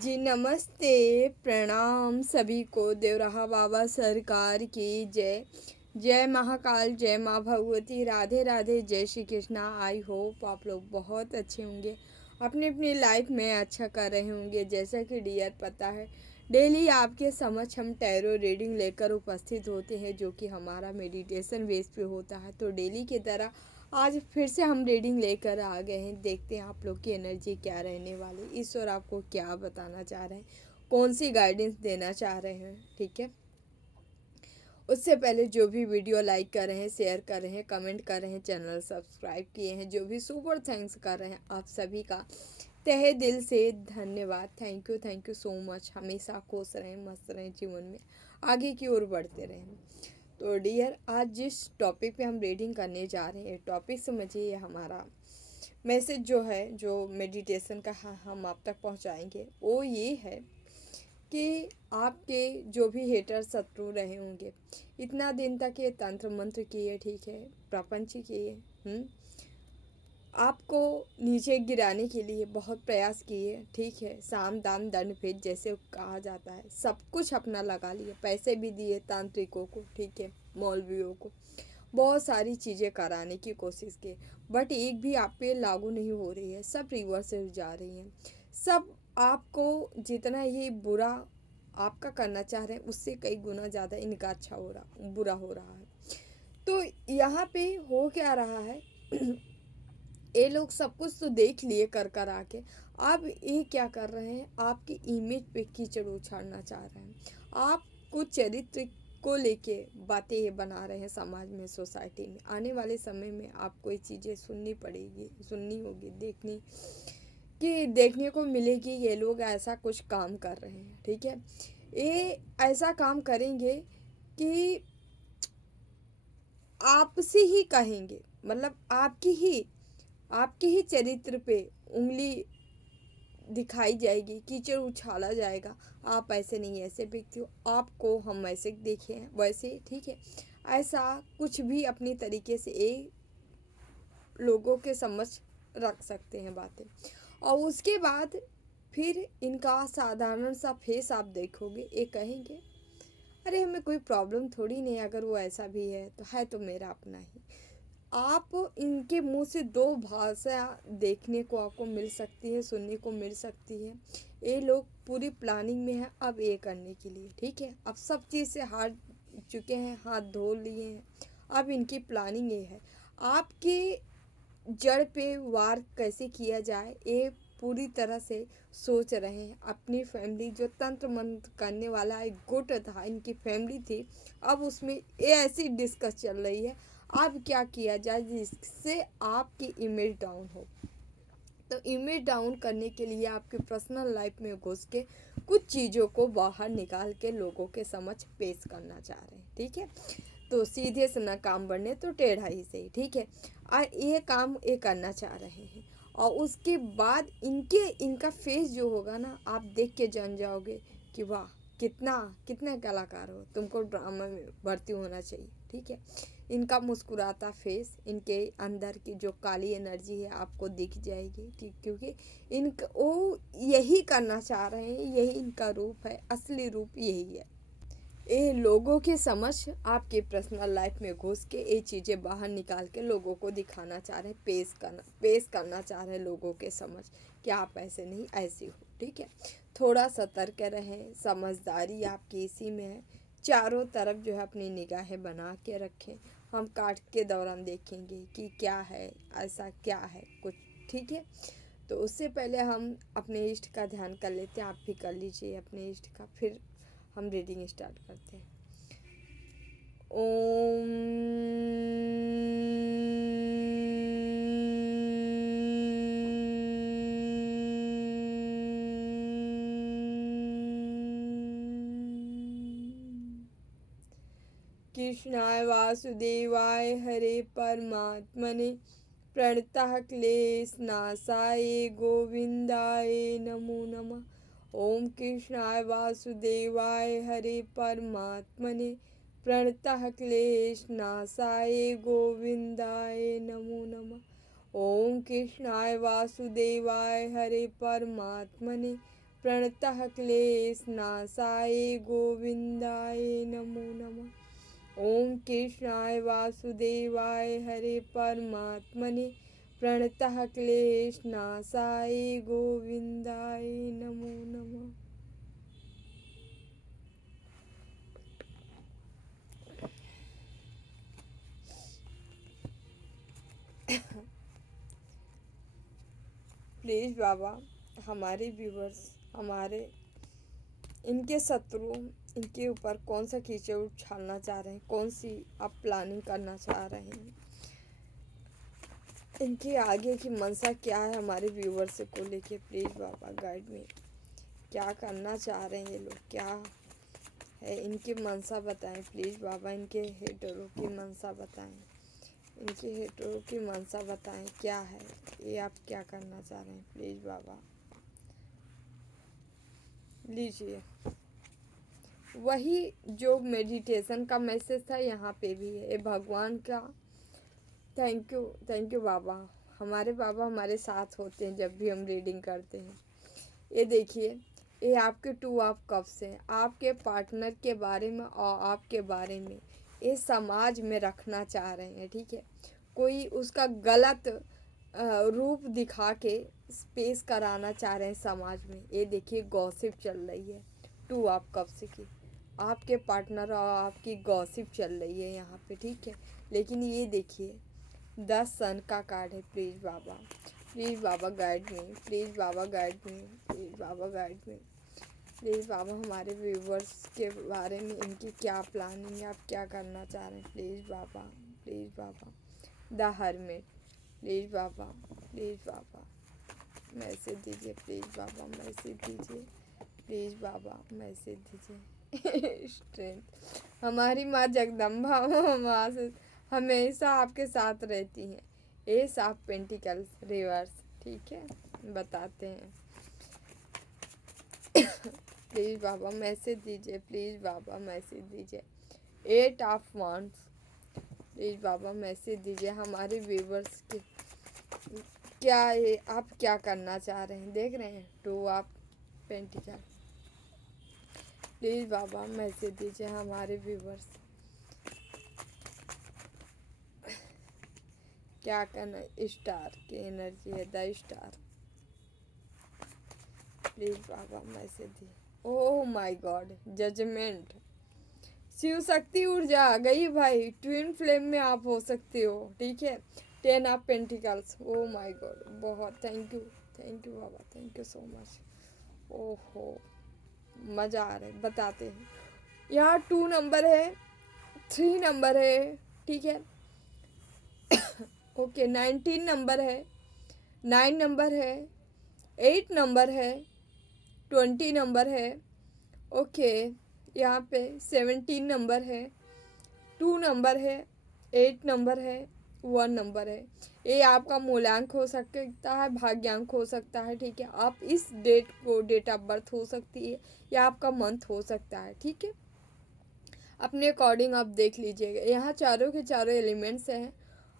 जी नमस्ते, प्रणाम सभी को। देवराहा बाबा सरकार की जय। जय महाकाल, जय माँ भगवती, राधे राधे, जय श्री कृष्णा। आई होप आप लोग बहुत अच्छे होंगे, अपनी अपनी लाइफ में अच्छा कर रहे होंगे। जैसा कि डियर पता है, डेली आपके समक्ष हम टैरो रीडिंग लेकर उपस्थित होते हैं, जो कि हमारा मेडिटेशन बेस पे होता है। तो डेली की तरह आज फिर से हम रीडिंग लेकर आ गए हैं। देखते हैं आप लोग की एनर्जी क्या रहने वाली, ईश्वर आपको क्या बताना चाह रहे हैं, कौन सी गाइडेंस देना चाह रहे हैं। ठीक है, उससे पहले जो भी वीडियो लाइक कर रहे हैं, शेयर कर रहे हैं, कमेंट कर रहे हैं, चैनल सब्सक्राइब किए हैं, जो भी सुपर थैंक्स कर रहे हैं, आप सभी का तहे दिल से धन्यवाद। Thank you so much. हमेशा खुश रहें, मस्त रहें, जीवन में आगे की ओर बढ़ते रहें। तो डियर, आज जिस टॉपिक पे हम रीडिंग करने जा रहे हैं, टॉपिक समझिए, ये हमारा मैसेज जो है, जो मेडिटेशन का हम आप तक पहुंचाएंगे, वो ये है कि आपके जो भी हेटर शत्रु रहे होंगे, इतना दिन तक ये तंत्र मंत्र किए, ठीक है, प्रपंच किए, आपको नीचे गिराने के लिए बहुत प्रयास किए, ठीक है, साम दाम दंड भेद जैसे कहा जाता है, सब कुछ अपना लगा लिए, पैसे भी दिए तांत्रिकों को, ठीक है, मौलवियों को, बहुत सारी चीज़ें कराने की कोशिश की, बट एक भी आप पे लागू नहीं हो रही है, सब रिवर्स से जा रही हैं। सब आपको जितना ये बुरा आपका करना चाह रहे हैं, उससे कई गुना ज़्यादा इनका अच्छा हो रहा, बुरा हो रहा है। तो यहाँ पे हो क्या रहा है, ये लोग सब कुछ तो देख लिए कर कर आके, अब ये क्या कर रहे हैं, आपकी इमेज पे कीचड़ उछालना चाह रहे हैं। आप कुछ चरित्र को लेके बातें ये बना रहे हैं समाज में, सोसाइटी में। आने वाले समय में आपको ये चीज़ें सुननी होगी, देखने को मिलेगी। ये लोग ऐसा कुछ काम कर रहे हैं, ठीक है, ये ऐसा काम करेंगे कि आपसे ही कहेंगे, मतलब आपके ही चरित्र पे उंगली दिखाई जाएगी, कीचड़ उछाला जाएगा, आप ऐसे नहीं, ऐसे व्यक्ति हो, आपको हम ऐसे देखे हैं वैसे, ठीक है, ऐसा कुछ भी अपनी तरीके से लोगों के समझ रख सकते हैं बातें। और उसके बाद फिर इनका साधारण सा फेस आप देखोगे, ये कहेंगे अरे हमें कोई प्रॉब्लम थोड़ी नहीं, अगर वो ऐसा भी है तो मेरा अपना ही। आप इनके मुंह से दो भाषा देखने को आपको मिल सकती है, सुनने को मिल सकती है। ये लोग पूरी प्लानिंग में है अब ये करने के लिए, ठीक है, अब सब चीज़ से हार चुके हैं, हाथ धो लिए हैं, अब इनकी प्लानिंग ये है आपके जड़ पे वार कैसे किया जाए, ये पूरी तरह से सोच रहे हैं। अपनी फैमिली जो तंत्र मंत्र करने वाला एक गुट था, इनकी फैमिली थी, अब उसमें ये ऐसी डिस्कस चल रही है, अब क्या किया जाए जिससे आपकी इमेज डाउन हो। तो इमेज डाउन करने के लिए आपके पर्सनल लाइफ में घुस के कुछ चीज़ों को बाहर निकाल के लोगों के समझ पेश करना चाह रहे हैं, ठीक है। तो सीधे से ना काम बढ़ने तो टेढ़ा ही सही, ठीक है। और ये काम ये करना चाह रहे हैं, और उसके बाद इनका फेस जो होगा ना, आप देख के जान जाओगे कि वाह, कितना कितना कलाकार हो, तुमको ड्रामा में भर्ती होना चाहिए, ठीक है। इनका मुस्कुराता फेस, इनके अंदर की जो काली एनर्जी है आपको दिख जाएगी, ठीक, क्योंकि वो यही करना चाह रहे हैं, यही इनका रूप है, असली रूप यही है। ये लोगों के समझ आपके पर्सनल लाइफ में घुस के ये चीज़ें बाहर निकाल के लोगों को दिखाना चाह रहे हैं, पेश करना चाह रहे हैं लोगों के समझ कि आप ऐसे नहीं, ऐसी हो, ठीक है। थोड़ा सतर्क रहें, समझदारी आपकी इसी में है। चारों तरफ जो है अपनी निगाहें बना के रखें। हम काट के दौरान देखेंगे कि क्या है, ऐसा क्या है कुछ, ठीक है। तो उससे पहले हम अपने इष्ट का ध्यान कर लेते हैं, आप भी कर लीजिए अपने इष्ट का, फिर हम रीडिंग स्टार्ट करते हैं। ओम कृष्णाय वासुदेवाय हरे परमात्मने प्रणतः क्लेशनाशाय गोविंदाय नमो नमः। ओम कृष्णाय वासुदेवाय हरे परमात्मने प्रणतः क्लेशनाशाय गोविंदाय नमो नमः। ओम कृष्णाय वासुदेवाय हरे परमात्मने प्रणतः क्लेशनाशाय गोविंदाय नमो नमः। ओम कृष्णाय वासुदेवाय हरे परमात्मने प्रणतः क्लेशनाशाय गोविंदाय नमो नमः। प्लीज़ बाबा, हमारे व्यूवर्स, हमारे इनके शत्रु इनके ऊपर कौन सा कीचड़ उछालना चाह रहे हैं, कौन सी आप प्लानिंग करना चाह रहे हैं, इनके आगे की मंशा क्या है हमारे व्यूवर्स को लेके प्लीज़ बाबा गाइड में। क्या करना चाह रहे हैं ये लोग, क्या है इनकी मंशा बताएं प्लीज़ बाबा। इनके हेटरों की मंशा बताएं, इनके हेटरों की मंशा बताएं क्या है, ये आप क्या करना चाह रहे हैं प्लीज़ बाबा। लीजिए, वही जो मेडिटेशन का मैसेज था यहाँ पे भी है, ये भगवान का। थैंक यू बाबा। हमारे बाबा हमारे साथ होते हैं जब भी हम रीडिंग करते हैं। ये देखिए, ये आपके 2 ऑफ कप्स हैं, आपके पार्टनर के बारे में और आपके बारे में ये समाज में रखना चाह रहे हैं, ठीक है। कोई उसका गलत रूप दिखा के पेश कराना चाह रहे हैं समाज में। ये देखिए, गॉसिप चल रही है 2 ऑफ कप्स की, आपके पार्टनर और आपकी गॉसिप चल रही है यहाँ पे, ठीक है। लेकिन ये देखिए 10 सन का कार्ड है। प्लीज़ बाबा, प्लीज़ बाबा गाइड में, प्लीज़ बाबा गाइड में, प्लीज़ बाबा गाइड में, प्लीज़ बाबा हमारे व्यूवर्स के बारे में इनकी क्या प्लानिंग है, आप क्या करना चाह रहे हैं प्लीज़ बाबा, please Baba. The hermit, please बाबा, प्लीज़ बाबा मैसेज दीजिए, प्लीज़ बाबा मैसेज दीजिए, प्लीज़ बाबा मैसेज दीजिए। स्ट्रेंथ, हमारी माँ जगदम्बा हमेशा आपके साथ रहती हैं। एस ऑफ पेंटिकल्स रिवर्स, ठीक है, बताते हैं। प्लीज़ बाबा मैसेज दीजिए, प्लीज़ बाबा मैसेज दीजिए। 8 ऑफ वांड्स, प्लीज़ बाबा मैसेज दीजिए हमारे व्यूवर्स के। क्या ये आप क्या करना चाह रहे हैं, देख रहे हैं 2 ऑफ पेंटिकल। प्लीज़ बाबा मैसेज दीजिए हमारे व्यूवर्स, क्या करना। स्टार की एनर्जी है, द स्टार। प्लीज़ बाबा मैसेज दिए। Oh my god, judgment. Shiv Shakti ऊर्जा आ गई भाई, ट्विन फ्लेम में आप हो सकते हो, ठीक है। 10 of pentacles, oh my god, बहुत थैंक यू बाबा, थैंक यू सो मच। ओहो, मज़ा आ रहा है, बताते हैं। यहाँ 2 नंबर है, 3 नंबर है, ठीक है। ओके 19 नंबर है, 9 नंबर है, 8 नंबर है, 20 नंबर है, ओके। यहाँ पे 17 नंबर है, 2 नंबर है, 8 नंबर है, 1 नंबर है। ये आपका मूल्यांक हो सकता है, भाग्यांक हो सकता है, ठीक है। आप इस डेट को डेट ऑफ बर्थ हो सकती है या आपका मंथ हो सकता है, ठीक है। अपने अकॉर्डिंग आप देख लीजिएगा। यहाँ चारों के चारों एलिमेंट्स हैं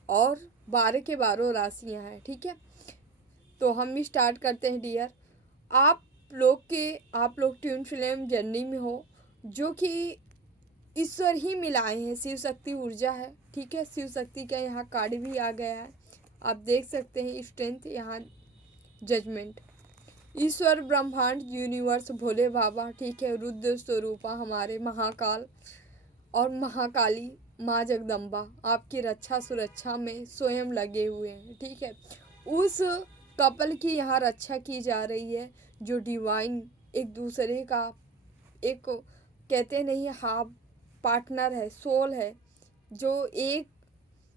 और 12 के 12 राशियाँ हैं, ठीक है। तो हम स्टार्ट करते हैं डियर। आप लोग ट्विन फ्लेम जर्नी में हो, जो कि ईश्वर ही मिलाए हैं, शिव शक्ति ऊर्जा है, ठीक है। शिव शक्ति का यहाँ कार्ड भी आ गया है, आप देख सकते हैं। स्ट्रेंथ, यहाँ जजमेंट, ईश्वर ब्रह्मांड यूनिवर्स भोले बाबा, ठीक है। रुद्र स्वरूपा हमारे महाकाल और महाकाली माँ जगदम्बा आपकी रक्षा सुरक्षा में स्वयं लगे हुए हैं, ठीक है। उस कपल की यहाँ रक्षा की जा रही है जो डिवाइन एक दूसरे का एक कहते नहीं हाफ पार्टनर है, सोल है, जो एक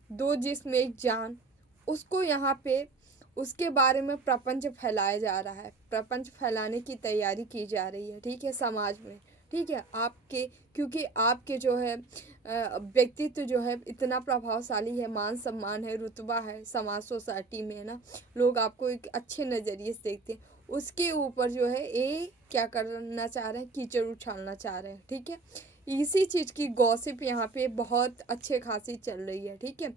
दो जिस्म एक जान, उसको यहाँ पे उसके बारे में प्रपंच फैलाया जा रहा है, प्रपंच फैलाने की तैयारी की जा रही है, ठीक है, समाज में, ठीक है। आपके क्योंकि आपके जो है व्यक्तित्व जो है इतना प्रभावशाली है, मान सम्मान है, रुतबा है समाज सोसाइटी में, है ना। लोग आपको एक अच्छे नज़रिए से देखते हैं। उसके ऊपर जो है ये क्या करना चाह रहे हैं, कीचड़ उछालना चाह रहे हैं, ठीक है। इसी चीज़ की गॉसिप यहाँ पे बहुत अच्छे खासी चल रही है, ठीक है,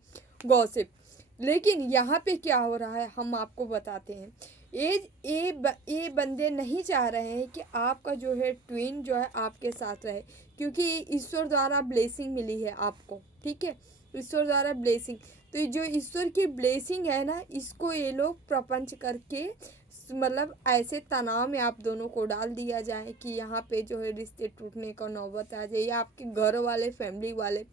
गॉसिप। लेकिन यहाँ पे क्या हो रहा है हम आपको बताते हैं। ये बंदे नहीं चाह रहे हैं कि आपका जो है ट्विन जो है आपके साथ रहे, क्योंकि ईश्वर द्वारा ब्लेसिंग मिली है आपको, ठीक है, ईश्वर द्वारा ब्लेसिंग। तो ये जो ईश्वर की ब्लेसिंग है ना, इसको ये लोग प्रपंच करके मतलब ऐसे तनाव में आप दोनों को डाल दिया जाए कि यहाँ पे जो है रिश्ते टूटने का नौबत आ जाए, या आपके घर वाले फैमिली वाले,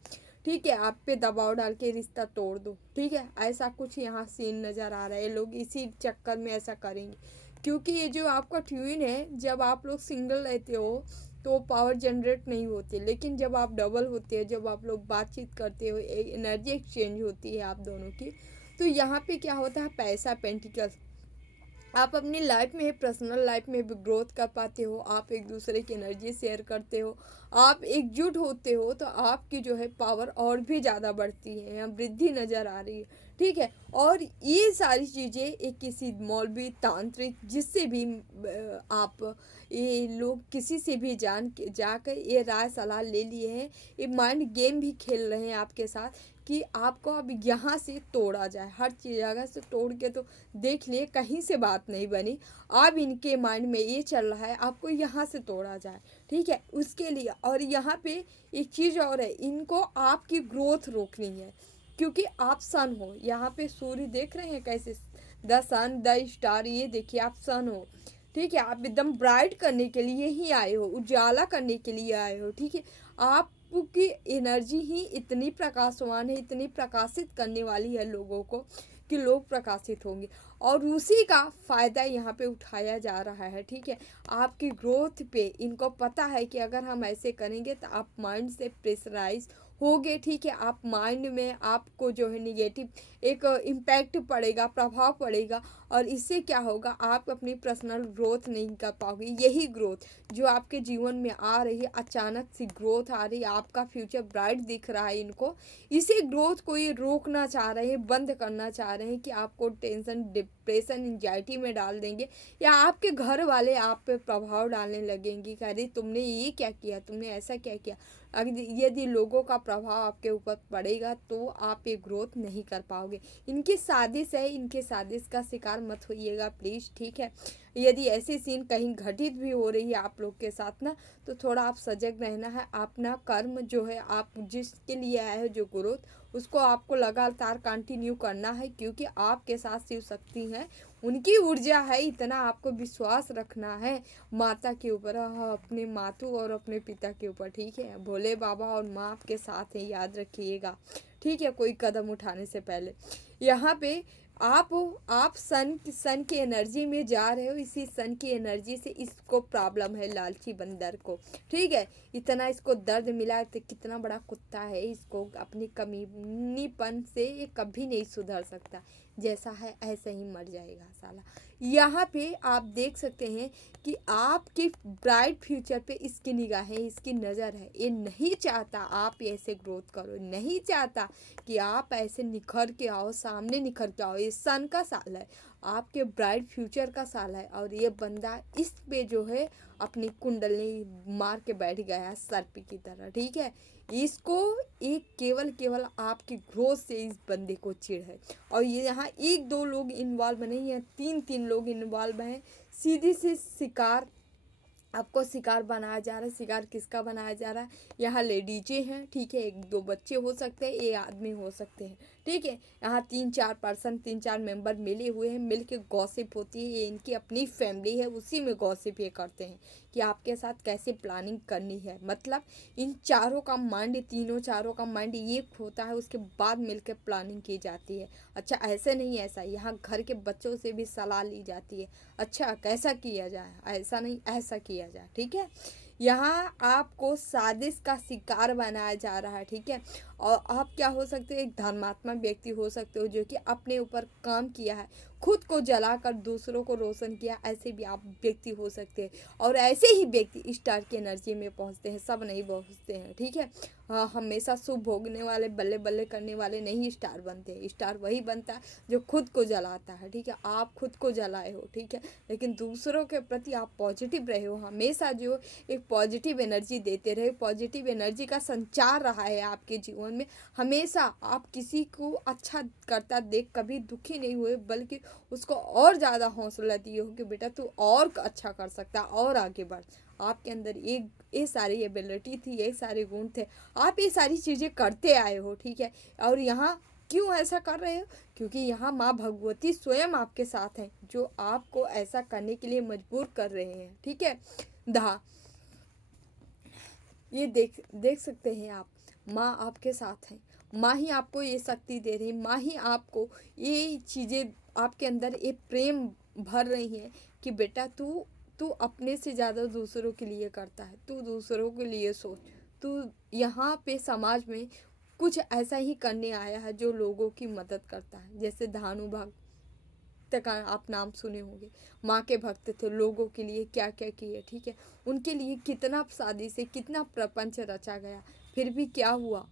ठीक है, आप पे दबाव डाल के रिश्ता तोड़ दो, ठीक है, ऐसा कुछ यहाँ सीन नज़र आ रहा है। लोग इसी चक्कर में ऐसा करेंगे, क्योंकि ये जो आपका ट्यून है, जब आप लोग सिंगल रहते हो तो पावर जनरेट नहीं होती, लेकिन जब आप डबल होते हो, जब आप लोग बातचीत करते हो, एक एनर्जी एक्सचेंज होती है आप दोनों की, तो यहाँ पे क्या होता है, पैसा पेंटिकल्स, आप अपनी लाइफ में पर्सनल लाइफ में भी ग्रोथ कर पाते हो, आप एक दूसरे की एनर्जी शेयर करते हो, आप एकजुट होते हो, तो आपकी जो है पावर और भी ज़्यादा बढ़ती है, यहाँ वृद्धि नज़र आ रही है, ठीक है। और ये सारी चीज़ें एक किसी मौलवी तांत्रिक जिससे भी आप ये लोग किसी से भी जान के जाकर ये राय सलाह ले लिए हैं, ये माइंड गेम भी खेल रहे हैं आपके साथ कि आपको अब यहाँ से तोड़ा जाए, हर चीज़ जगह से तोड़ के, तो देख लिए कहीं से बात नहीं बनी, अब इनके माइंड में ये चल रहा है आपको यहाँ से तोड़ा जाए, ठीक है, उसके लिए। और यहाँ पे एक चीज़ और है, इनको आपकी ग्रोथ रोकनी है, क्योंकि आप सन हो, यहाँ पे सूर्य देख रहे हैं कैसे, द सन द स्टार, ये देखिए आप सन हो, ठीक है, आप एकदम ब्राइट करने के लिए ही आए हो, उजाला करने के लिए आए हो, ठीक है, आपकी एनर्जी ही इतनी प्रकाशवान है, इतनी प्रकाशित करने वाली है लोगों को कि लोग प्रकाशित होंगे, और उसी का फ़ायदा यहाँ पे उठाया जा रहा है, ठीक है। आपकी ग्रोथ पे इनको पता है कि अगर हम ऐसे करेंगे तो आप माइंड से प्रेशराइज होगे, ठीक है, आप माइंड में आपको जो है निगेटिव एक इम्पैक्ट पड़ेगा, प्रभाव पड़ेगा, और इससे क्या होगा, आप अपनी पर्सनल ग्रोथ नहीं कर पाओगे। यही ग्रोथ जो आपके जीवन में आ रही है, अचानक सी ग्रोथ आ रही है, आपका फ्यूचर ब्राइट दिख रहा है इनको, इसी ग्रोथ को ये रोकना चाह रहे हैं, बंद करना चाह रहे हैं कि आपको टेंशन, डिप्रेशन, एंजाइटी में डाल देंगे, या आपके घर वाले आप पे प्रभाव डालने लगेंगे कि अरे तुमने ये क्या किया, तुमने ऐसा क्या किया। अगर यदि लोगों का प्रभाव आपके ऊपर पड़ेगा तो आप ये ग्रोथ नहीं कर पाओगे। इनकी साजिश है, इनके साजिश का शिकार मत होइएगा प्लीज़, ठीक है। यदि ऐसी सीन कहीं घटित भी हो रही है आप लोग के साथ ना, तो थोड़ा आप सजग रहना है, अपना कर्म जो है, आप जिसके लिए आए हो जो ग्रोथ, उसको आपको लगातार कंटिन्यू करना है, क्योंकि आपके साथ शिव शक्ति हैं, उनकी ऊर्जा है, इतना आपको विश्वास रखना है माता के ऊपर, अपने मातू और अपने पिता के ऊपर, ठीक है। भोले बाबा और माँ आपके साथ हैं, याद रखिएगा, ठीक है, कोई कदम उठाने से पहले। यहाँ पे आप सन की एनर्जी में जा रहे हो, इसी सन की एनर्जी से इसको प्रॉब्लम है, लालची बंदर को, ठीक है, इतना इसको दर्द मिला है, तो कितना बड़ा कुत्ता है, इसको अपनी कमीनीपन से ये कभी नहीं सुधर सकता, जैसा है ऐसे ही मर जाएगा साला। यहाँ पे आप देख सकते हैं कि आपके ब्राइट फ्यूचर पे इसकी निगाहें, इसकी नज़र है, ये नहीं चाहता आप ऐसे ग्रोथ करो, नहीं चाहता कि आप ऐसे निखर के आओ, सामने निखर के आओ। ये सन का साल है, आपके ब्राइट फ्यूचर का साल है, और ये बंदा इस पे जो है अपनी कुंडली मार के बैठ गया है सर्प की तरह, ठीक है। इसको एक केवल आपकी ग्रोथ से इस बंदे को चिढ़ है, और ये यहाँ एक दो लोग इन्वॉल्व नहीं है, तीन लोग इन्वॉल्व हैं, सीधी सी शिकार, आपको शिकार बनाया जा रहा है। शिकार किसका बनाया जा रहा है, यहाँ लेडीजें हैं, ठीक है, एक दो बच्चे हो सकते हैं, ये आदमी हो सकते हैं, ठीक है। यहाँ 3-4 पर्सन, 3-4 मेंबर मिले हुए हैं, मिल के गॉसिप होती है, ये इनकी अपनी फैमिली है, उसी में गॉसिप ये करते हैं कि आपके साथ कैसे प्लानिंग करनी है। मतलब इन चारों का माइंड, तीनों चारों का माइंड एक होता है, उसके बाद मिलकर प्लानिंग की जाती है। अच्छा ऐसे नहीं, ऐसा यहाँ घर के बच्चों से भी सलाह ली जाती है, अच्छा कैसा किया जाए, ऐसा नहीं ऐसा किया जाए, ठीक है। यहाँ आपको साजिश का शिकार बनाया जा रहा है, ठीक है। और आप क्या हो सकते हो, एक धर्मात्मा व्यक्ति हो सकते हो, जो कि अपने ऊपर काम किया है, खुद को जलाकर दूसरों को रोशन किया, ऐसे भी आप व्यक्ति हो सकते हैं। और ऐसे ही व्यक्ति स्टार की एनर्जी में पहुंचते हैं, सब नहीं पहुंचते हैं, ठीक है। हमेशा शुभ भोगने वाले, बल्ले बल्ले करने वाले नहीं स्टार बनते हैं। स्टार वही बनता है जो खुद को जलाता है, ठीक है। आप खुद को जलाए हो, ठीक है, लेकिन दूसरों के प्रति आप पॉजिटिव रहे हो, हमेशा जो एक पॉजिटिव एनर्जी देते रहे, पॉजिटिव एनर्जी का संचार रहा है आपके जीवन में। हमेशा आप किसी को अच्छा करता देख कभी दुखी नहीं हुए, बल्कि उसको और ज़्यादा हौसला दिए हो कि बेटा तू और अच्छा कर सकता है, और आगे बढ़। आपके अंदर ये सारी एबिलिटी थी, ये सारे गुण थे, आप ये सारी चीज़ें करते आए हो, ठीक है। और यहाँ क्यों ऐसा कर रहे हो? क्योंकि यहाँ माँ भगवती स्वयं आपके साथ हैं, जो आपको ऐसा करने के लिए मजबूर कर रहे हैं, ठीक है। धा ये देख देख सकते हैं आप, माँ आपके साथ हैं, माँ ही आपको ये शक्ति दे रही, माँ ही आपको ये चीज़ें आपके अंदर ये प्रेम भर रही हैं कि बेटा तू तू अपने से ज़्यादा दूसरों के लिए करता है, तू दूसरों के लिए सोच, तू यहाँ पे समाज में कुछ ऐसा ही करने आया है जो लोगों की मदद करता है। जैसे धानु भक्त का आप नाम सुने होंगे, माँ के भक्त थे, लोगों के लिए क्या क्या किए, ठीक है। उनके लिए कितना शादी से कितना प्रपंच रचा गया, फिर भी क्या हुआ?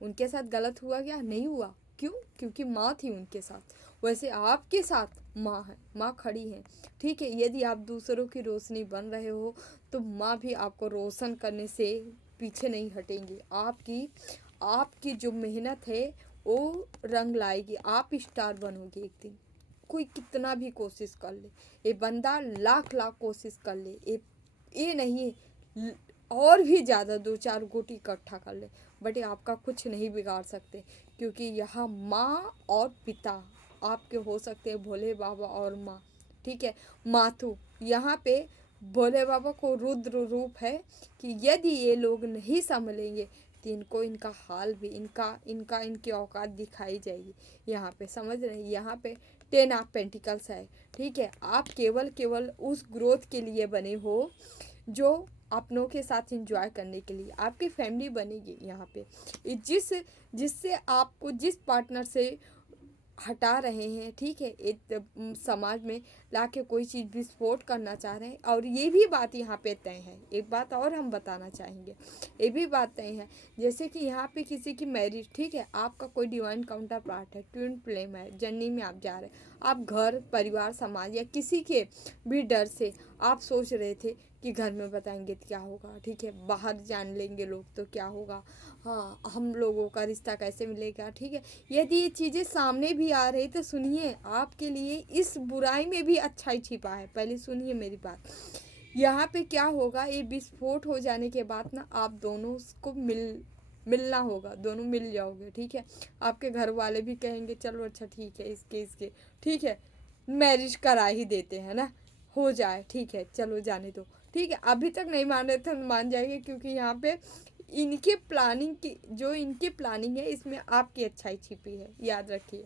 उनके साथ गलत हुआ क्या? नहीं हुआ। क्यों? क्योंकि माँ थी उनके साथ। वैसे आपके साथ माँ है, माँ खड़ी है, ठीक है। यदि आप दूसरों की रोशनी बन रहे हो तो माँ भी आपको रोशन करने से पीछे नहीं हटेंगी। आपकी आपकी जो मेहनत है वो रंग लाएगी, आप स्टार बनोगे एक दिन। कोई कितना भी कोशिश कर ले, ये बंदा लाख लाख कोशिश कर ले, ये नहीं और भी ज़्यादा 2-4 गोटी इकट्ठा कर ले, बट ये आपका कुछ नहीं बिगाड़ सकते। क्योंकि यहाँ माँ और पिता आपके हो सकते हैं, भोले बाबा और माँ, ठीक है। माथु यहाँ पे भोले बाबा को रुद्र रूप है कि यदि ये लोग नहीं संभलेंगे तो इनको इनका हाल भी इनकी औकात दिखाई जाएगी। यहाँ पे समझ रहे हैं, यहाँ पे 10 ऑफ पेंटिकल्स है, ठीक है। आप केवल उस ग्रोथ के लिए बने हो जो अपनों के साथ एंजॉय करने के लिए। आपकी फैमिली बनेगी यहाँ पे, जिससे आपको जिस पार्टनर से हटा रहे हैं, ठीक है, एक समाज में लाके कोई चीज़ विस्फोट करना चाह रहे हैं। और ये भी बात यहाँ पे तय है, एक बात और हम बताना चाहेंगे, ये भी बात तय है। जैसे कि यहाँ पे किसी की मैरिज, ठीक है, आपका कोई डिवाइन काउंटर पार्ट है, ट्विन फ्लेम है, जर्नी में आप जा रहे हैं, आप घर परिवार समाज या किसी के भी डर से आप सोच रहे थे कि घर में बताएंगे तो क्या होगा, ठीक है, बाहर जान लेंगे लोग तो क्या होगा, हाँ हम लोगों का रिश्ता कैसे मिलेगा, ठीक है। यदि ये चीज़ें सामने भी आ रही तो सुनिए, आपके लिए इस बुराई में भी अच्छाई छिपा है। पहले सुनिए मेरी बात, यहाँ पे क्या होगा, ये विस्फोट हो जाने के बाद ना आप दोनों को मिलना होगा, दोनों मिल जाओगे, ठीक है। आपके घर वाले भी कहेंगे चलो अच्छा ठीक है, इसके ठीक है, मैरिज करा ही देते हैं ना, हो जाए, ठीक है, चलो जाने दो, ठीक है। अभी तक नहीं मान रहे थे, मान जाएंगे, क्योंकि यहाँ पे इनके प्लानिंग की जो इनकी प्लानिंग है इसमें आपकी अच्छाई छिपी है, याद रखिए।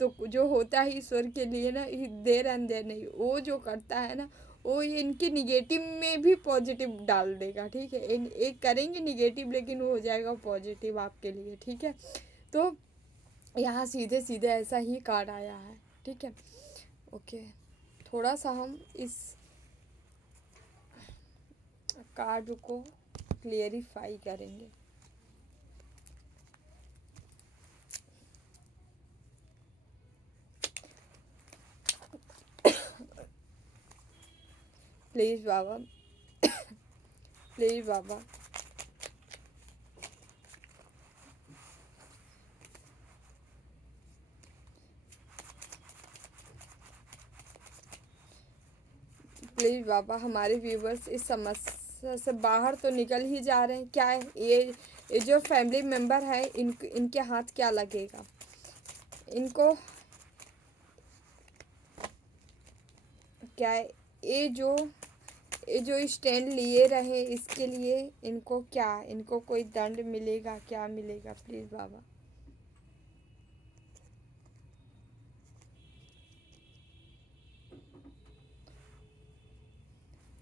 तो जो होता है ईश्वर के लिए ना, देर एंड देर नहीं, वो जो करता है ना वो इनके निगेटिव में भी पॉजिटिव डाल देगा, ठीक है। एक करेंगे निगेटिव लेकिन वो हो जाएगा पॉजिटिव आपके लिए, ठीक है। तो यहाँ सीधे सीधे ऐसा ही कार्ड आया है, ठीक है। ओके, थोड़ा सा हम इस कार्ड को क्लियरिफाई करेंगे। प्लीज़ बाबा, प्लीज़ बाबा, प्लीज़ बाबा, हमारे व्यूवर्स इस समस्या से बाहर तो निकल ही जा रहे हैं। क्या है ये जो फैमिली मेम्बर है, इनके हाथ क्या लगेगा, इनको क्या है, ये जो स्टैंड लिए रहे इसके लिए इनको क्या, इनको कोई दंड मिलेगा, क्या मिलेगा? Please Baba.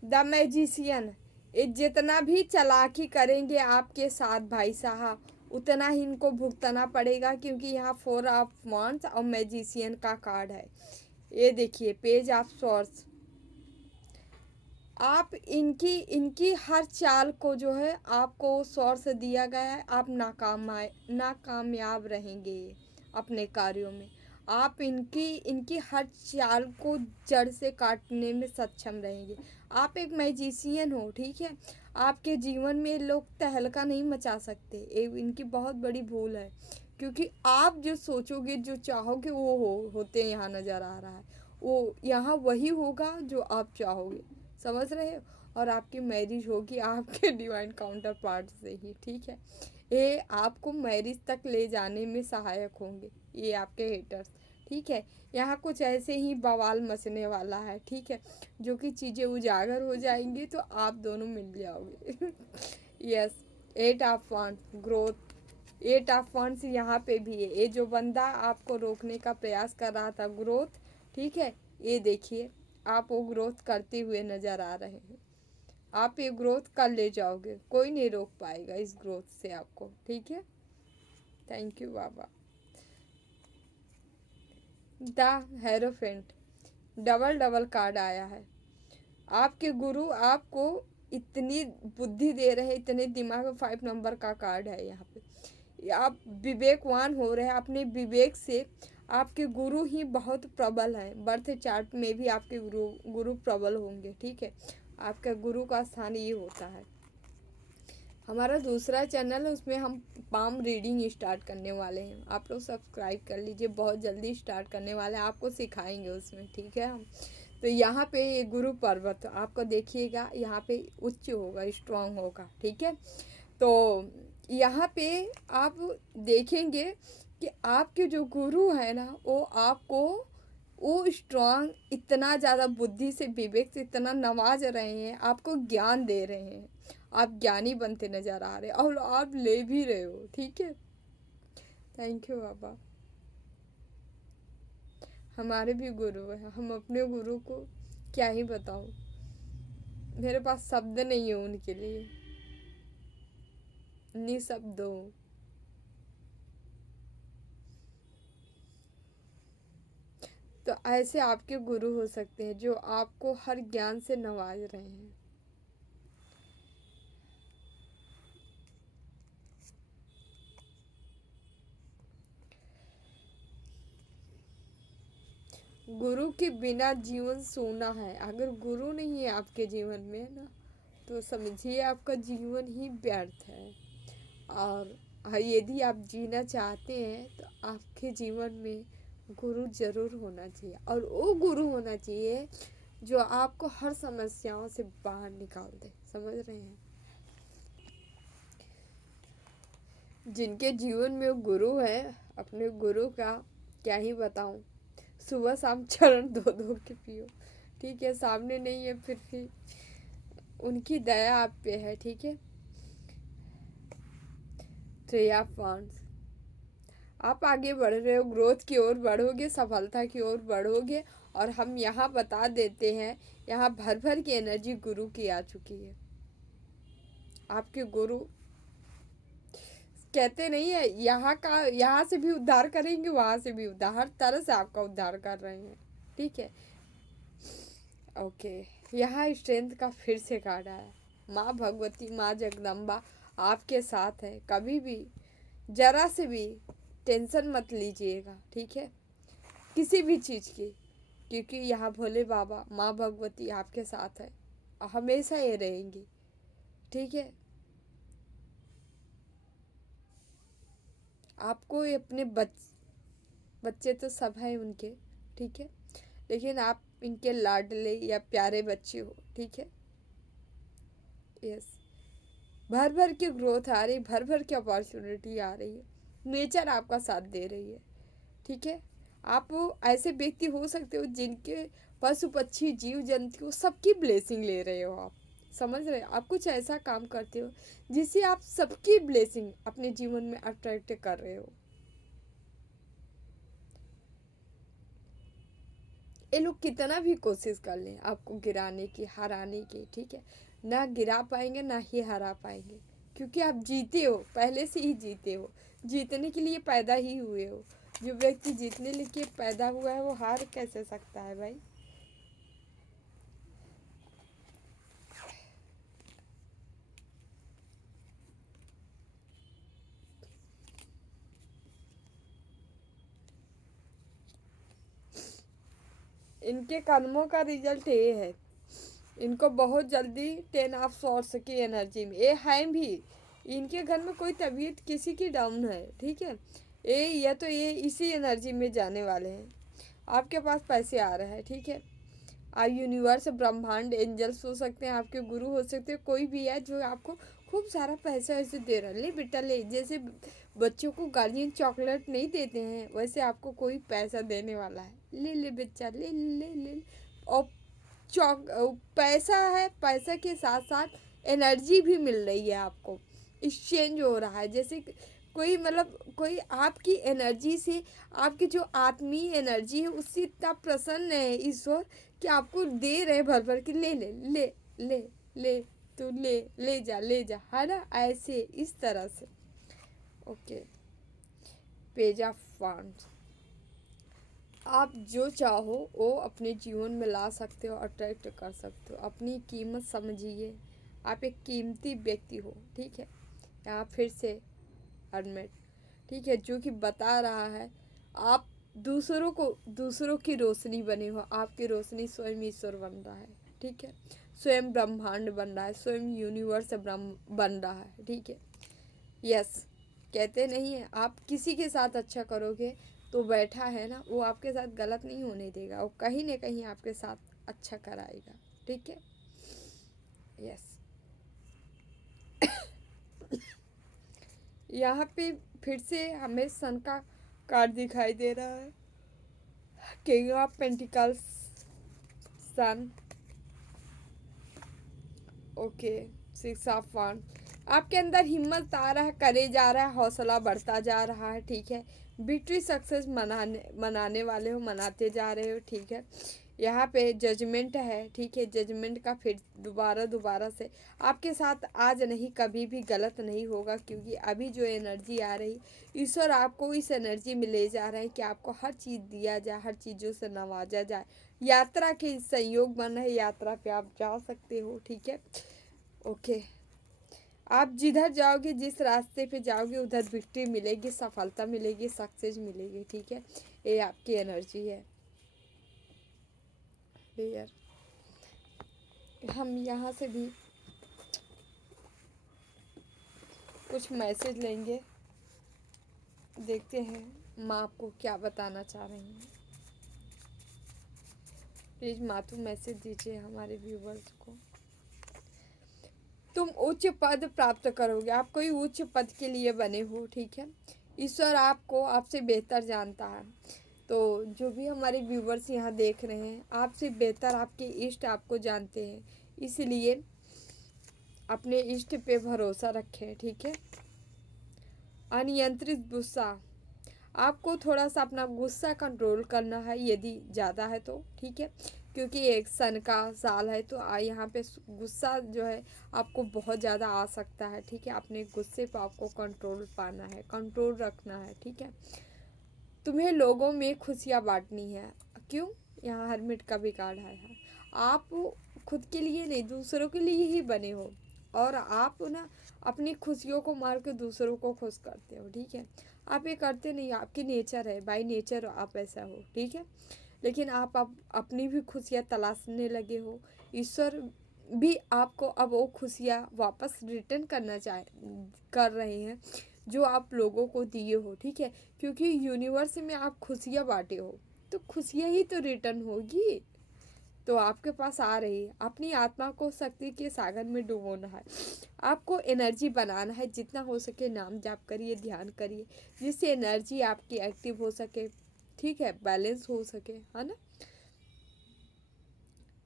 द मैजिशियन, ये जितना भी चालाकी करेंगे आपके साथ भाई साहब, उतना ही इनको भुगतना पड़ेगा, क्योंकि यहाँ 4 ऑफ वांड्स और मैजिशियन का कार्ड है। ये देखिए पेज ऑफ सॉर्ड्स, आप इनकी इनकी हर चाल को जो है आपको सोर्स दिया गया है, आप नाकामयाब रहेंगे अपने कार्यों में। आप इनकी हर चाल को जड़ से काटने में सक्षम रहेंगे। आप एक मैजिशियन हो, ठीक है। आपके जीवन में लोग तहलका नहीं मचा सकते, इनकी बहुत बड़ी भूल है, क्योंकि आप जो सोचोगे, जो चाहोगे, वो होते यहाँ नज़र आ रहा है। वो यहाँ वही होगा जो आप चाहोगे, समझ रहे हो। और आपकी मैरिज होगी आपके डिवाइन काउंटर पार्ट से ही, ठीक है। ये आपको मैरिज तक ले जाने में सहायक होंगे, ये आपके हेटर्स, ठीक है। यहाँ कुछ ऐसे ही बवाल मचने वाला है, ठीक है, जो कि चीज़ें उजागर हो जाएंगी तो आप दोनों मिल जाओगे। Yes. 8 of wands, growth. 8 of wands यहाँ पे भी है। ये जो बंदा आपको रोकने का प्रयास कर रहा था ग्रोथ, ठीक है, ये देखिए आप वो ग्रोथ करते हुए नज़र आ रहे हैं। आप ये ग्रोथ कर ले जाओगे, कोई नहीं रोक पाएगा इस ग्रोथ से आपको, ठीक है। Thank you Baba. The hierophant, double double card आया है। आपके गुरु आपको इतनी बुद्धि दे रहे हैं, इतने दिमाग में, 5 नंबर का कार्ड है यहाँ पे। आप विवेकवान हो रहे हैं अपने विवेक से। आपके गुरु ही बहुत प्रबल हैं, बर्थ चार्ट में भी आपके गुरु प्रबल होंगे, ठीक है। आपका गुरु का स्थान ये होता है। हमारा दूसरा चैनल है, उसमें हम पाम रीडिंग स्टार्ट करने वाले हैं, आप लोग सब्सक्राइब कर लीजिए। बहुत जल्दी स्टार्ट करने वाले हैं, आपको सिखाएंगे उसमें, ठीक है। हम तो यहाँ पे ये गुरु पर्वत आपको देखिएगा, यहाँ पे उच्च होगा, स्ट्रांग होगा, ठीक है। तो यहाँ पे आप देखेंगे कि आपके जो गुरु है ना, वो आपको वो स्ट्रांग, इतना ज़्यादा बुद्धि से, विवेक से इतना नवाज रहे हैं, आपको ज्ञान दे रहे हैं। आप ज्ञानी बनते नज़र आ रहे हैं और आप ले भी रहे हो, ठीक है। थैंक यू बाबा। हमारे भी गुरु हैं, हम अपने गुरु को क्या ही बताऊं, मेरे पास शब्द नहीं है उनके लिए, निशब्द हूँ। तो ऐसे आपके गुरु हो सकते हैं जो आपको हर ज्ञान से नवाज रहे हैं। गुरु के बिना जीवन सूना है। अगर गुरु नहीं है आपके जीवन में ना, तो समझिए आपका जीवन ही व्यर्थ है। और यदि आप जीना चाहते हैं तो आपके जीवन में गुरु जरूर होना चाहिए, और वो गुरु होना चाहिए जो आपको हर समस्याओं से बाहर निकाल दे, समझ रहे हैं। जिनके जीवन में वो गुरु है, अपने गुरु का क्या ही बताऊं, सुबह शाम चरण धो धो के पियो, ठीक है। सामने नहीं है फिर भी उनकी दया आप पे है, ठीक है। 3 ऑफ वांड्स, आप आगे बढ़ रहे हो, ग्रोथ की ओर बढ़ोगे, सफलता की ओर बढ़ोगे। और हम यहाँ बता देते हैं, यहाँ भर भर की एनर्जी गुरु की आ चुकी है। आपके गुरु कहते नहीं है यहाँ का, यहाँ से भी उद्धार करेंगे, वहाँ से भी उद्धार, हर तरह से आपका उद्धार कर रहे हैं, ठीक है। ओके, यहाँ स्ट्रेंथ का फिर से कार्ड आया। माँ भगवती, माँ जगदम्बा आपके साथ है। कभी भी जरा से भी टेंशन मत लीजिएगा, ठीक है, किसी भी चीज़ की, क्योंकि यहाँ भोले बाबा, माँ भगवती आपके साथ है, हमेशा ये रहेंगी, ठीक है। आपको ये अपने बच्चे तो सब हैं उनके, ठीक है, लेकिन आप इनके लाडले या प्यारे बच्चे हो, ठीक है। यस, भर भर की ग्रोथ आ रही, भर भर की अपॉर्चुनिटी आ रही है, नेचर आपका साथ दे रही है, ठीक है। आप ऐसे व्यक्ति हो सकते हो जिनके पशु पक्षी जीव जंतु सबकी ब्लेसिंग ले रहे हो आप, समझ रहे हो। आप कुछ ऐसा काम करते हो जिससे आप सबकी ब्लेसिंग अपने जीवन में अट्रैक्ट कर रहे हो। ये लोग कितना भी कोशिश कर लें आपको गिराने की, हराने की, ठीक है, ना गिरा पाएंगे ना ही हरा पाएंगे, क्योंकि आप जीते हो, पहले से ही जीते हो, जीतने के लिए पैदा ही हुए हो। जो व्यक्ति जीतने के लिए पैदा हुआ है वो हार कैसे सकता है भाई। इनके कर्मों का रिजल्ट ये है, इनको बहुत जल्दी 10 ऑफ सॉर्ड्स की एनर्जी में ये है भी। इनके घर में कोई तबीयत किसी की डाउन है, ठीक है, या तो ये इसी एनर्जी में जाने वाले हैं। आपके पास पैसे आ रहे हैं, ठीक है। आप यूनिवर्स, ब्रह्मांड, एंजल्स हो सकते हैं, आपके गुरु हो सकते हैं, कोई भी है जो आपको खूब सारा पैसा ऐसे दे रहा है, ले बेटा ले। जैसे बच्चों को गार्जियन चॉकलेट नहीं देते हैं, वैसे आपको कोई पैसा देने वाला है, ले ले बच्चा ले ले ले। और चौक पैसा है, पैसा के साथ साथ एनर्जी भी मिल रही है आपको, एक्सचेंज हो रहा है। जैसे कोई मतलब कोई आपकी एनर्जी से, आपकी जो आत्मीय एनर्जी है उससे इतना प्रसन्न है ईश्वर कि आपको दे रहे भर भर के, ले ले ले ले ले, तो ले जा, है ना, ऐसे इस तरह से। Okay, page of wands. आप जो चाहो वो अपने जीवन में ला सकते हो, अट्रैक्ट कर सकते हो। अपनी कीमत समझिए, आप एक कीमती व्यक्ति हो, ठीक है। यहाँ फिर से एडमिट, ठीक है, जो कि बता रहा है आप दूसरों की रोशनी बने हो। आपकी रोशनी स्वयं ईश्वर बन रहा है, ठीक है, स्वयं ब्रह्मांड बन रहा है, स्वयं यूनिवर्स ब्रह्म बन रहा है, ठीक है। यस, कहते नहीं है आप किसी के साथ अच्छा करोगे तो बैठा है ना, वो आपके साथ गलत नहीं होने देगा, वो कहीं ना कहीं आपके साथ अच्छा कराएगा, ठीक है। यस, यहाँ पे फिर से हमें सन का कार्ड दिखाई दे रहा है, king of pentacles, sun. Okay, six of one. आपके अंदर हिम्मत आ रहा है, करेज आ रहा है, हौसला बढ़ता जा रहा है, ठीक है। विक्ट्री सक्सेस मनाने वाले हो, मनाते जा रहे हो, ठीक है। यहाँ पे जजमेंट है, ठीक है। जजमेंट का फिर दोबारा से आपके साथ आज नहीं कभी भी गलत नहीं होगा, क्योंकि अभी जो एनर्जी आ रही, ईश्वर आपको इस एनर्जी में ले जा रहे हैं कि आपको हर चीज़ दिया जाए, हर चीज़ों से नवाजा जाए। यात्रा के संयोग बन रहे, यात्रा पे आप जा सकते हो, ठीक है। ओके, आप जिधर जाओगे, जिस रास्ते पे जाओगे, उधर विक्ट्री मिलेगी, सफलता मिलेगी, सक्सेस मिलेगी, ठीक है। ये आपकी एनर्जी है। क्लियर। हम यहाँ से भी कुछ मैसेज लेंगे, देखते हैं माँ आपको क्या बताना चाह रही हैं। प्लीज़ मातू मैसेज दीजिए हमारे व्यूवर्स को। तुम उच्च पद प्राप्त करोगे, आप कोई उच्च पद के लिए बने हो, ठीक है। ईश्वर आपको आपसे बेहतर जानता है। तो जो भी हमारे व्यूवर्स यहाँ देख रहे हैं, आपसे बेहतर आपके इष्ट आपको जानते हैं, इसलिए अपने इष्ट पे भरोसा रखें, ठीक है। अनियंत्रित गुस्सा, आपको थोड़ा सा अपना गुस्सा कंट्रोल करना है, यदि ज़्यादा है तो, ठीक है। क्योंकि एक सन का साल है, तो यहाँ पे गुस्सा जो है आपको बहुत ज़्यादा आ सकता है, ठीक है। अपने गुस्से पर आपको कंट्रोल पाना है, कंट्रोल रखना है, ठीक है। तुम्हें लोगों में खुशियाँ बांटनी है। क्यों? यहाँ हरमिट का भी कार्ड है। आप खुद के लिए नहीं, दूसरों के लिए ही बने हो, और आप ना अपनी खुशियों को मार के दूसरों को खुश करते हो, ठीक है। आप ये करते नहीं, आपकी नेचर है, बाई नेचर आप ऐसा हो, ठीक है। लेकिन आप अब अपनी भी खुशियाँ तलाशने लगे हो। ईश्वर भी आपको अब वो खुशियाँ वापस रिटर्न कर रहे हैं जो आप लोगों को दिए हो, ठीक है। क्योंकि यूनिवर्स में आप खुशियाँ बांटे हो, तो खुशियाँ ही तो रिटर्न होगी, तो आपके पास आ रही है। अपनी आत्मा को शक्ति के सागर में डुबोना है, आपको एनर्जी बनाना है। जितना हो सके नाम जाप करिए, ध्यान करिए, जिससे एनर्जी आपकी एक्टिव हो सके, ठीक है, बैलेंस हो सके, है ना।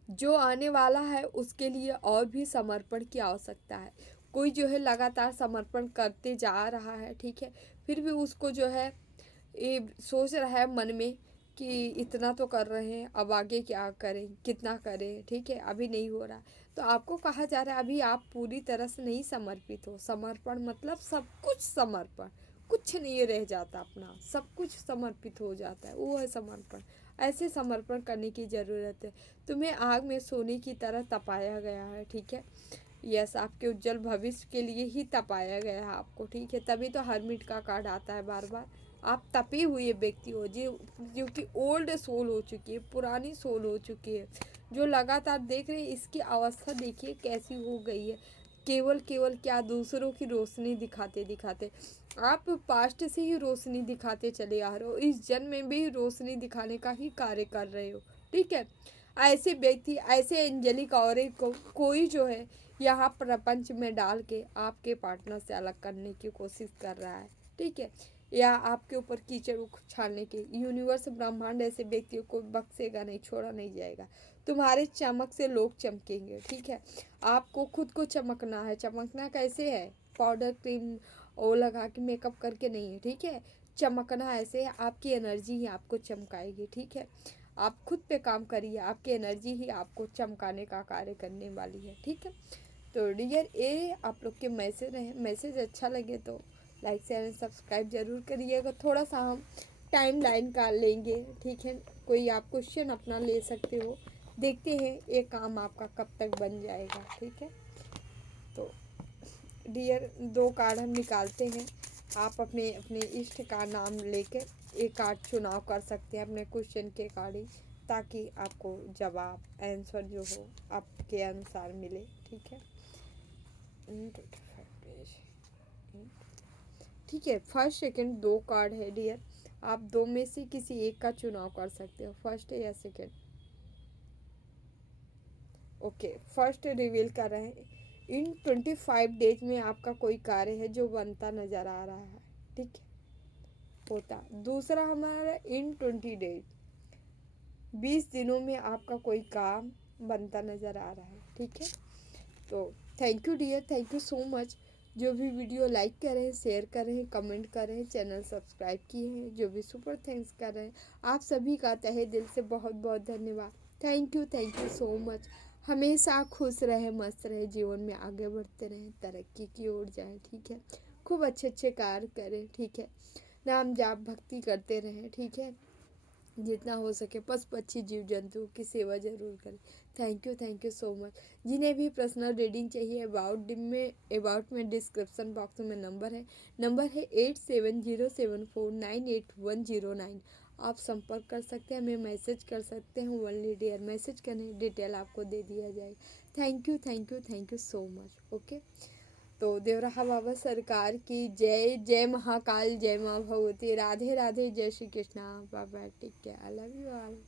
जो आने वाला है उसके लिए और भी समर्पण की आवश्यकता है। कोई जो है लगातार समर्पण करते जा रहा है, ठीक है, फिर भी उसको जो है ये सोच रहा है मन में कि इतना तो कर रहे हैं, अब आगे क्या करें, कितना करें, ठीक है, अभी नहीं हो रहा। तो आपको कहा जा रहा है अभी आप पूरी तरह से नहीं समर्पित हो। समर्पण मतलब सब कुछ समर्पण, कुछ नहीं रह जाता अपना, सब कुछ समर्पित हो जाता है, वो है समर्पण। ऐसे समर्पण करने की ज़रूरत है। तुम्हें आग में सोने की तरह तपाया गया है, ठीक है। यस, आपके उज्जवल भविष्य के लिए ही तपाया गया है आपको, ठीक है। तभी तो हरमिट का कार्ड आता है बार बार। आप तपे हुए व्यक्ति हो, जो कि ओल्ड सोल हो चुकी है, पुरानी सोल हो चुकी है, जो लगातार देख रहे हैं इसकी अवस्था देखिए कैसी हो गई है। केवल केवल क्या, दूसरों की रोशनी दिखाते दिखाते आप पास्ट से ही रोशनी दिखाते चले आ रहे हो, इस जन्म में भी रोशनी दिखाने का ही कार्य कर रहे हो। ठीक है, ऐसे व्यक्ति, ऐसे एंजेलिक औरत को कोई जो है यहाँ प्रपंच में डाल के आपके पार्टनर से अलग करने की कोशिश कर रहा है। ठीक है, या आपके ऊपर कीचड़ उछालने की, यूनिवर्स ब्रह्मांड ऐसे व्यक्तियों को बख्शेगा नहीं, छोड़ा नहीं जाएगा। तुम्हारे चमक से लोग चमकेंगे। ठीक है, आपको खुद को चमकना है। चमकना कैसे है? पाउडर क्रीम वो लगा के मेकअप करके नहीं है। ठीक है, चमकना ऐसे है, आपकी एनर्जी ही आपको चमकाएगी। ठीक है, आप खुद पे काम करिए, आपकी एनर्जी ही आपको चमकाने का कार्य करने वाली है। ठीक है, तो डियर ये आप लोग के मैसेज हैं। मैसेज अच्छा लगे तो लाइक शेयर एंड सब्सक्राइब जरूर करिएगा। थोड़ा सा हम टाइम लाइन का लेंगे। ठीक है, कोई आप क्वेश्चन अपना ले सकते हो, देखते हैं ये काम आपका कब तक बन जाएगा। ठीक है, तो डियर 2 कार्ड हम निकालते हैं। आप अपने अपने इष्ट का नाम लेकर एक कार्ड चुनाव कर सकते हैं अपने क्वेश्चन के अकॉर्डिंग, ताकि आपको जवाब आंसर जो हो आपके अनुसार मिले। ठीक है, 25 पेज। ठीक है, फर्स्ट सेकंड 2 कार्ड है डियर, आप 2 में से किसी एक का चुनाव कर सकते हो, फर्स्ट या सेकंड। ओके, फर्स्ट रिवील कर रहे हैं, इन 25 डेज में आपका कोई कार्य है जो बनता नज़र आ रहा है। ठीक है, होता। दूसरा हमारा इन 20 डेज, 20 दिनों में आपका कोई काम बनता नज़र आ रहा है। ठीक है, तो thank you dear, thank you so much. जो भी वीडियो लाइक कर रहे हैं, शेयर कर रहे हैं, कमेंट कर रहे हैं, चैनल सब्सक्राइब किए हैं, जो भी सुपर थैंक्स कर रहे हैं, आप सभी का तहे दिल से बहुत बहुत धन्यवाद। Thank you so much. हमेशा खुश रहे, मस्त रहे, जीवन में आगे बढ़ते रहें, तरक्की की ओर जाएं। ठीक है, खूब अच्छे अच्छे कार्य करें। ठीक है, नाम जाप भक्ति करते रहें। ठीक है, जितना हो सके पशु पक्षी जीव जंतु की सेवा जरूर करें। Thank you so much. जिन्हें भी पर्सनल रीडिंग चाहिए, अबाउट में डिस्क्रिप्शन बॉक्स में नंबर है 8707498109। आप संपर्क कर सकते हैं, हमें मैसेज कर सकते हैं, ओनली डियर मैसेज करें, डिटेल आपको दे दिया जाएगा। Thank you so much. Okay, तो देवराहा बाबा सरकार की जय। जय महाकाल, जय माँ भगवती, राधे राधे, जय श्री कृष्णा। बाबा take care, I love you all.